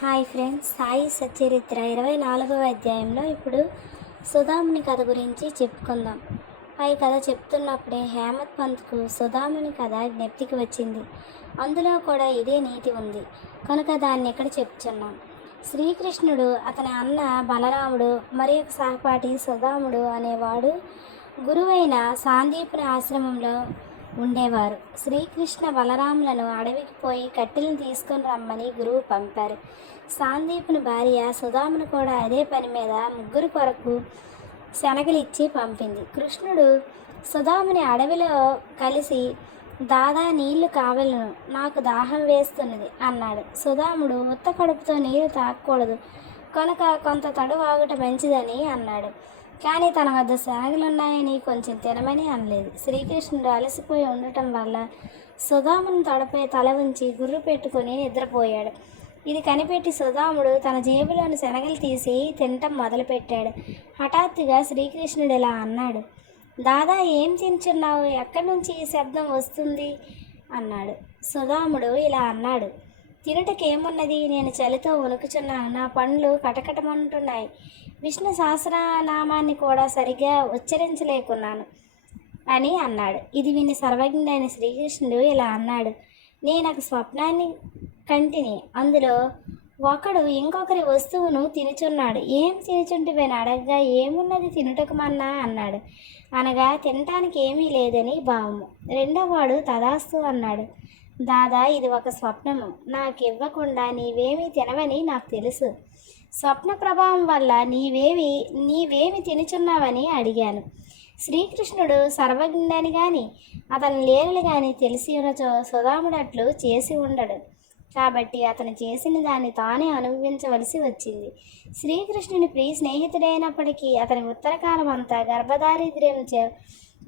Hi friends Sai Satcharitra ఇరవై నాలుగవ అధ్యాయంలో ఇప్పుడు సుధాముని కథ గురించి చెప్పుకుందాం. పై కథ చెప్తున్నప్పుడే హేమత్ పంత్కు సుధాముని కథ జ్ఞప్తికి వచ్చింది. అందులో కూడా ఇదే నీతి ఉంది. కనుక దాన్ని ఇక్కడ చెప్తున్నాం శ్రీకృష్ణుడు అతని అన్న బలరాముడు మరి ఒక సహపాఠి సుధాముడు అనేవాడు గురువైన సాందీపుని ఆశ్రమంలో ఉండేవారు. శ్రీకృష్ణ బలరాములను అడవికి పోయి కట్టెలను తీసుకొని రమ్మని గురువు పంపారు. సాందీపుని భార్య సుధామును కూడా అదే పని మీద ముగ్గురు కొరకు శనగలిచ్చి పంపింది. కృష్ణుడు సుధాముని అడవిలో కలిసి దాదా నీళ్ళు కావలను. నాకు దాహం వేస్తున్నది అన్నాడు. సుధాముడు ఉత్త కడుపుతో నీరు తాగకూడదు కనుక కొంత తడు ఆగుట మంచిదని అన్నాడు. కానీ తన వద్ద శనగలున్నాయని కొంచెం తినమని అనలేదు. శ్రీకృష్ణుడు అలసిపోయి ఉండటం వల్ల సుధాముని తడపై తల ఉంచి గుర్రు పెట్టుకుని నిద్రపోయాడు. ఇది కనిపెట్టి సుధాముడు తన జేబులోని శనగలు తీసి తినటం మొదలుపెట్టాడు. హఠాత్తుగా శ్రీకృష్ణుడు ఇలా అన్నాడు దాదా ఏం తింటున్నావు? ఎక్కడి నుంచి ఈ శబ్దం వస్తుంది? అన్నాడు. సుధాముడు ఇలా అన్నాడు తినుటకేమున్నది? నేను చలితో వణుకుచున్నాను నా పండ్లు కటకటమంటున్నాయి. విష్ణు సహస్రనామాన్ని కూడా సరిగా ఉచ్చరించలేకున్నాను అని అన్నాడు. ఇది విని సర్వజ్ఞుడైన శ్రీకృష్ణుడు ఇలా అన్నాడు. నేను ఒక స్వప్నాన్ని కంటిని. అందులో ఒకడు ఇంకొకరి వస్తువును తినుచున్నాడు. ఏం తినుచుంటివని? అడగగా ఏమున్నది తినుటకమన్నా అన్నాడు. అనగా తినటానికి ఏమీ లేదని భావము. రెండవవాడు తదాస్తు అన్నాడు. దాదా ఇది ఒక స్వప్నము. నాకు ఇవ్వకుండా నీవేమీ తినవని నాకు తెలుసు. స్వప్న ప్రభావం వల్ల నీవేమి నీవేమి తినుచున్నావని అడిగాను. శ్రీకృష్ణుడు సర్వజ్ఞుడని కానీ అతని లీలలు కానీ తెలిసి ఉన్నచో సుధాముడట్లు చేసి ఉండడు. కాబట్టి అతను చేసిన దాన్ని తానే అనుభవించవలసి వచ్చింది. శ్రీకృష్ణుని ప్రియ స్నేహితుడైనప్పటికీ అతని ఉత్తరకాలం అంతా గర్భదారిద్ర్యంచే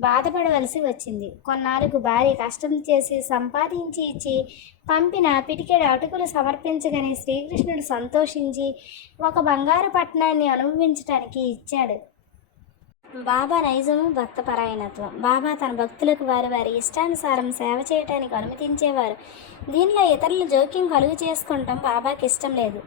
బాధపడవలసి వచ్చింది. కొన్నాళ్ళకు భార్య కష్టం చేసి సంపాదించి ఇచ్చి పంపిన పిటికెడు అటుకులు సమర్పించగానే శ్రీకృష్ణుడు సంతోషించి ఒక బంగారు పట్టణాన్ని అనుభవించటానికి ఇచ్చాడు. బాబా నైజము భక్తపరాయణత్వం. బాబా తన భక్తులకు వారి వారి ఇష్టానుసారం సేవ చేయటానికి అనుమతించేవారు. దీనిలో ఇతరులు జోక్యం కలుగు చేసుకుంటాం బాబాకి ఇష్టం లేదు.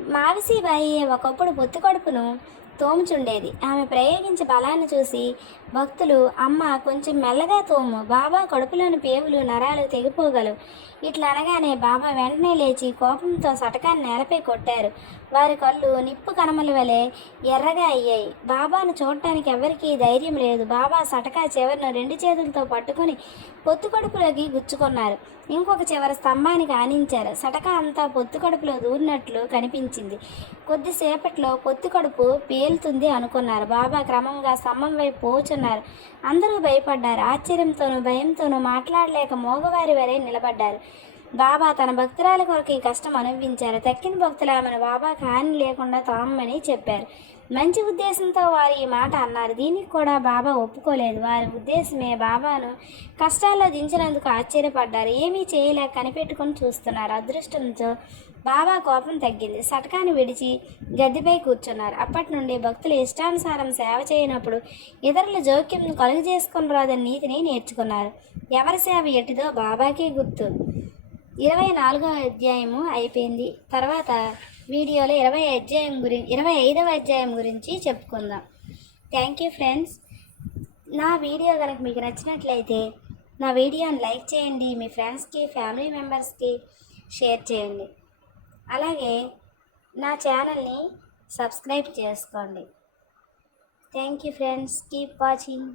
మావిసీబాయి ఒకప్పుడు పొత్తి కడుపును తోముచుండేది. ఆమె ప్రయోగించే బలాన్ని చూసి భక్తులు అమ్మ కొంచెం మెల్లగా తోము. బాబా కడుపులోని పేవులు నరాలు తెగిపోగలవు. ఇట్లా అనగానే బాబా వెంటనే లేచి కోపంతో సటకాన్ని నేలపై కొట్టారు. వారి కళ్ళు నిప్పు కనమల వలె ఎర్రగా అయ్యాయి. బాబాను చూడటానికి ఎవరికీ ధైర్యం లేదు. బాబా సటకా చివరిను రెండు చేతులతో పట్టుకుని పొత్తు కడుపులోకి గుచ్చుకున్నారు. ఇంకొక చివర స్తంభానికి ఆనించారు. సటక అంతా పొత్తు కడుపులో దూరినట్లు కనిపించింది. కొద్దిసేపట్లో పొత్తు కడుపు పేలుతుంది అనుకున్నారు. బాబా క్రమంగా స్తంభం వైపు పోచున్నారు. అందరూ భయపడ్డారు. ఆశ్చర్యంతోనూ భయంతోనూ మాట్లాడలేక మోగవారి వరే నిలబడ్డారు. బాబా తన భక్తురాల కొరకు ఈ కష్టం అనుభవించారు. తక్కిన భక్తులు ఆమెను బాబాకి హాని లేకుండా తామని చెప్పారు. మంచి ఉద్దేశంతో వారు ఈ మాట అన్నారు. దీనికి కూడా బాబా ఒప్పుకోలేదు. వారి ఉద్దేశమే బాబాను కష్టాల్లో దించినందుకు ఆశ్చర్యపడ్డారు. ఏమీ చేయలేక కనిపెట్టుకొని చూస్తున్నారు. అదృష్టంతో బాబా కోపం తగ్గింది. సటకాన్ని విడిచి గద్దెపై కూర్చున్నారు. అప్పటి నుండి భక్తులు ఇష్టానుసారం సేవ చేయనప్పుడు ఇతరుల జోక్యం కలుగు చేసుకుని రాదని నీతిని నేర్చుకున్నారు. ఎవరి సేవ ఎటిదో బాబాకే గుర్తు. ఇరవై నాలుగవ అధ్యాయము అయిపోయింది. తర్వాత వీడియోలో ఇరవై అధ్యాయం గురించి ఇరవై ఐదవ అధ్యాయం గురించి చెప్పుకుందాం. థ్యాంక్ యూ ఫ్రెండ్స్ నా వీడియో కనుక మీకు నచ్చినట్లయితే నా వీడియోని లైక్ చేయండి మీ ఫ్రెండ్స్కి ఫ్యామిలీ మెంబర్స్కి షేర్ చేయండి. అలాగే నా ఛానల్ని సబ్స్క్రైబ్ చేసుకోండి. Thank you friends keep watching